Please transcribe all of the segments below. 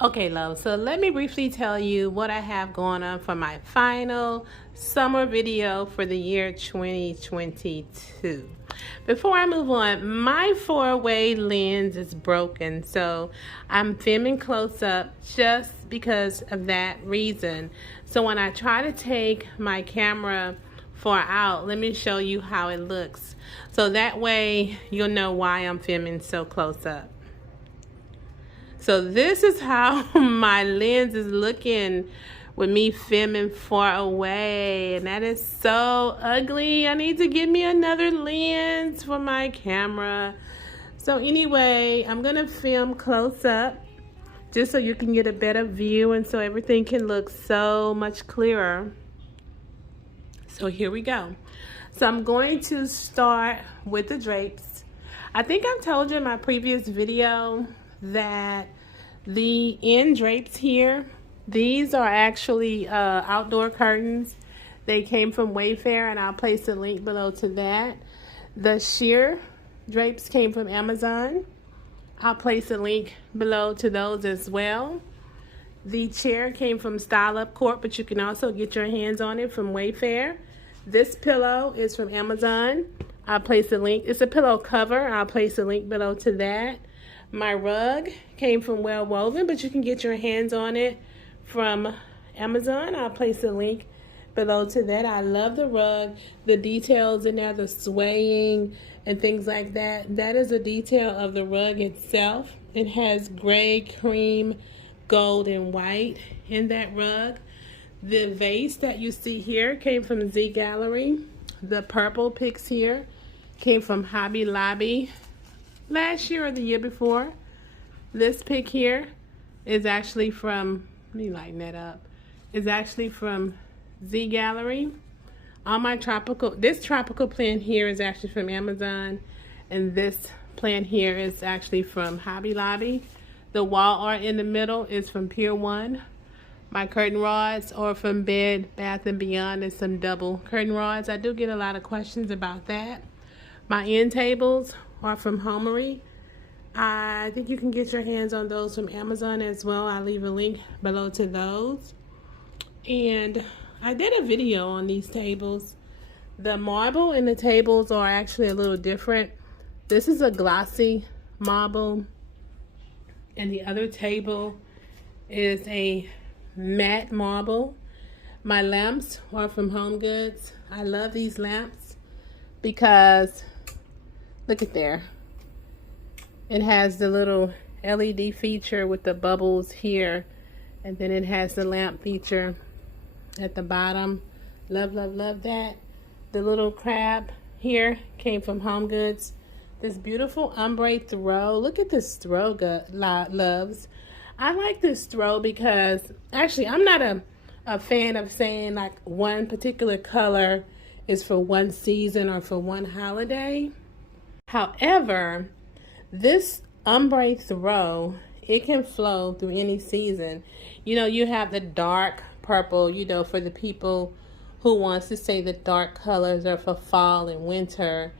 Okay, love, so let me briefly tell you what I have going on for my final summer video for the year 2022. Before I move on, my 4-way lens is broken, so I'm filming close up just because of that reason. So when I try to take my camera far out, let me show you how it looks. So that way you'll know why I'm filming so close up. So this is how my lens is looking with me filming far away, and that is so ugly. I need to get me another lens for my camera. So anyway, I'm gonna film close up just so you can get a better view and so everything can look so much clearer. So here we go. So I'm going to start with the drapes. I think I've told you in my previous video that the end drapes here, these are actually outdoor curtains. They came from Wayfair, and I'll place a link below to that. The sheer drapes came from Amazon. I'll place a link below to those as well. The chair came from Corp, but you can also get your hands on it from Wayfair. This pillow is from Amazon. I'll place a link. It's a pillow cover. I'll place a link below to that. My rug came from Well Woven, but you can get your hands on it from Amazon. I'll place a link below to that. I love the rug, the details in there, the swaying and things like that. That is a detail of the rug itself. It has gray, cream, gold, and white in that rug. The vase that you see here came from Z Gallery. The purple picks here came from Hobby Lobby last year or the year before. This pick here is actually from, let me lighten that up, is actually from Z Gallery. All my this tropical plant here is actually from Amazon, and this plant here is actually from Hobby Lobby. The wall art in the middle is from Pier 1. My curtain rods are from Bed Bath & Beyond, and some double curtain rods. I do get a lot of questions about that. My end tables are from Homery. I think you can get your hands on those from Amazon as well. I'll leave a link below to those. And I did a video on these tables. The marble in the tables are actually a little different. This is a glossy marble, and the other table is a matte marble. My lamps are from Home Goods. I love these lamps because look at there. It has the little LED feature with the bubbles here, and then it has the lamp feature at the bottom. Love, love, love that. The little crab here came from Home Goods. This beautiful ombre throw. Look at this throw, loves. I like this throw because actually I'm not a fan of saying like one particular color is for one season or for one holiday. However, this ombre throw, it can flow through any season. You know, you have the dark purple, you know, for the people who wants to say the dark colors are for fall and winter.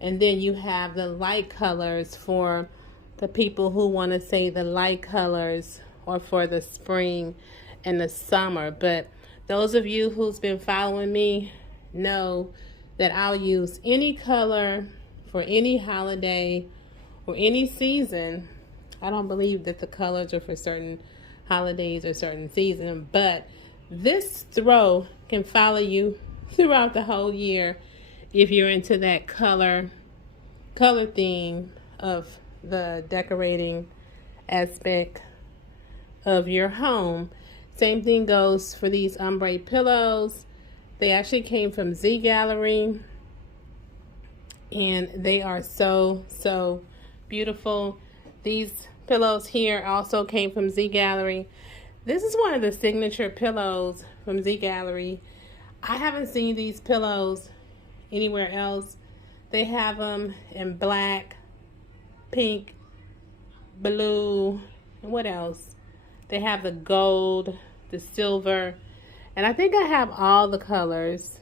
And then you have the light colors for the people who want to say the light colors or for the spring and the summer. But those of you who's been following me know that I'll use any color for any holiday or any season. I don't believe that the colors are for certain holidays or certain seasons, but this throw can follow you throughout the whole year if you're into that color theme of the decorating aspect of your home. Same thing goes for these ombre pillows. They actually came from Z Gallery, and they are so beautiful. These pillows here also came from Z Gallery. This is one of the signature pillows from Z Gallery. I haven't seen these pillows anywhere else. They have them in black, pink, blue, and what else? They have the gold, the silver, and I think I have all the colors,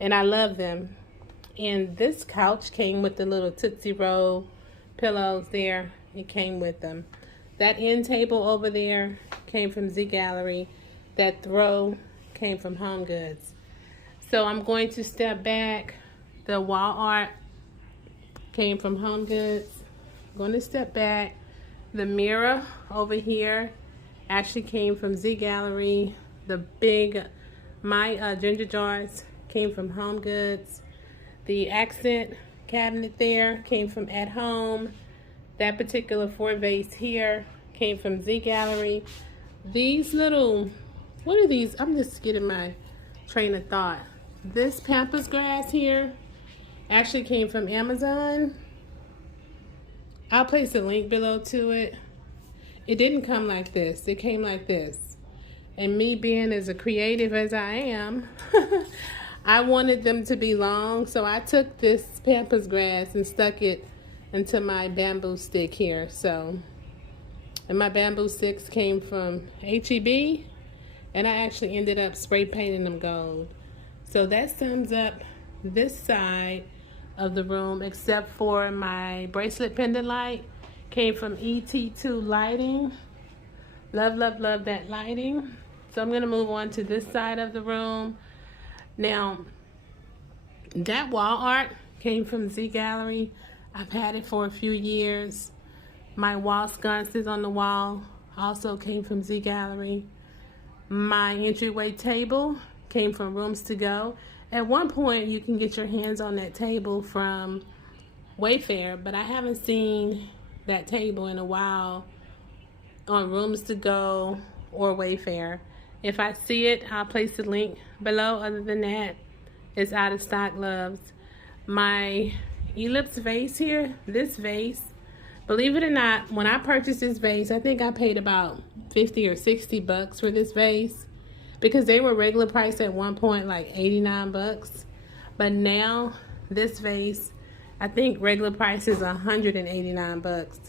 and I love them. And this couch came with the little Tootsie Roll pillows there. It came with them. That end table over there came from Z Gallery. That throw came from Home Goods. So I'm going to step back. The wall art came from Home Goods. I'm going to step back. The mirror over here actually came from Z Gallery. The big ginger jars came from Home Goods. The accent cabinet there came from At Home. That particular vase here came from Z Gallery. These little, what are these? I'm just getting my train of thought. This pampas grass here actually came from Amazon. I'll place a link below to it. It didn't come like this. It came like this. And me being as a creative as I am, I wanted them to be long. So I took this pampas grass and stuck it into my bamboo stick here. So, and my bamboo sticks came from HEB, and I actually ended up spray painting them gold. So that sums up this side of the room, except for my bracelet pendant light came from ET2 lighting. Love that lighting. So I'm gonna move on to this side of the room. Now, that wall art came from Z Gallery. I've had it for a few years. My wall sconces on the wall also came from Z Gallery. My entryway table came from Rooms to Go. At one point, you can get your hands on that table from Wayfair, but I haven't seen that table in a while on Rooms to Go or Wayfair. If I see it, I'll place the link below. Other than that, it's out of stock, loves. My ellipse vase here, this vase, believe it or not, when I purchased this vase, I think I paid about 50 or 60 bucks for this vase, because they were regular price at one point, like 89 bucks. But now this vase, I think regular price is 189 bucks.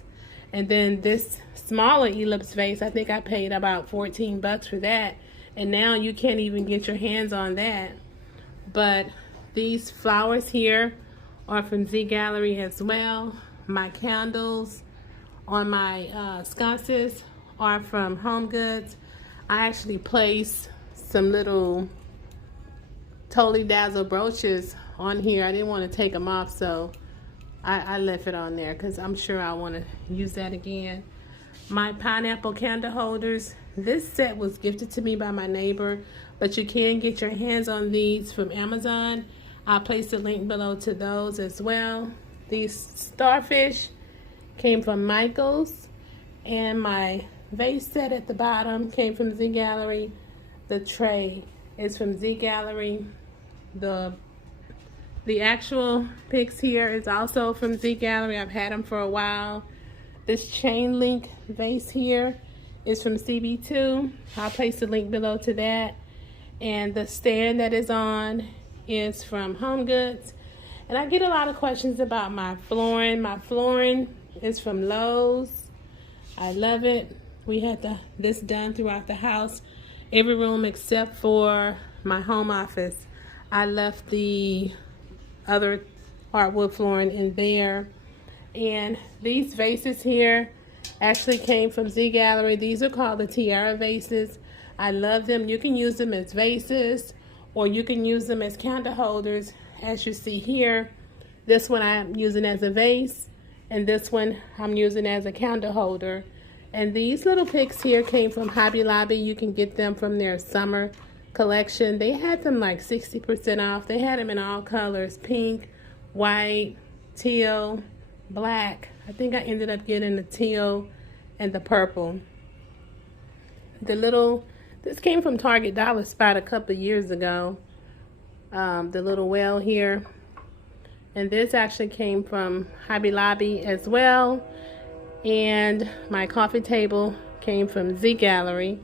And then this smaller ellipse vase, I think I paid about 14 bucks for that. And now you can't even get your hands on that. But these flowers here are from Z Gallery as well. My candles on my sconces are from Home Goods. I actually placed some little Totally Dazzle brooches on here. I didn't want to take them off, so I left it on there because I'm sure I want to use that again. My pineapple candle holders. This set was gifted to me by my neighbor, but you can get your hands on these from Amazon. I'll place the link below to those as well. These starfish came from Michael's, and my vase set at the bottom came from Z Gallery. The tray is from Z Gallery. The actual picks here is also from Z Gallery. I've had them for a while. This chain link vase here is from CB2. I'll place the link below to that. And the stand that is on is from Home Goods. And I get a lot of questions about my flooring. My flooring is from Lowe's. I love it. We had this done throughout the house. Every room except for my home office. I left the other hardwood flooring in there. And these vases here actually came from Z Gallery. These are called the Tiara Vases. I love them. You can use them as vases, or you can use them as candle holders. as you see here. This one I'm using as a vase, and this one I'm using as a candle holder. And these little picks here came from Hobby Lobby. You can get them from their summer collection. They had them like 60% off. They had them in all colors: pink, white, teal, black. I think I ended up getting the teal and the purple. This came from Target Dollar Spot a couple of years ago. The little well here. And this actually came from Hobby Lobby as well. And my coffee table came from Z Gallery.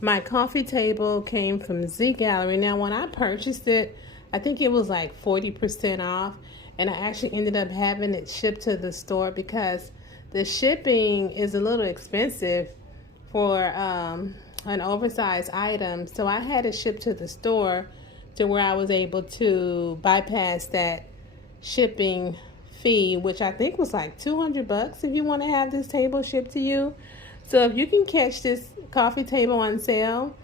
My coffee table came from Z Gallery. Now, when I purchased it, I think it was like 40% off. And I actually ended up having it shipped to the store because the shipping is a little expensive for an oversized item. So I had it shipped to the store to where I was able to bypass that shipping fee, which I think was like $200 if you want to have this table shipped to you. So if you can catch this coffee table on sale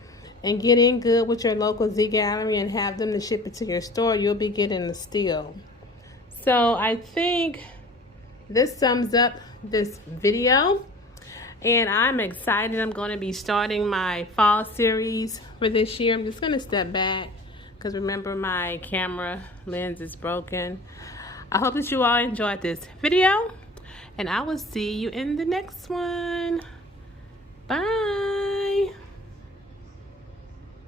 and get in good with your local Z Gallery and have them to ship it to your store, you'll be getting a steal. So I think this sums up this video. And I'm excited. I'm going to be starting my fall series for this year. I'm just going to step back because remember my camera lens is broken. I hope that you all enjoyed this video. And I will see you in the next one. Bye.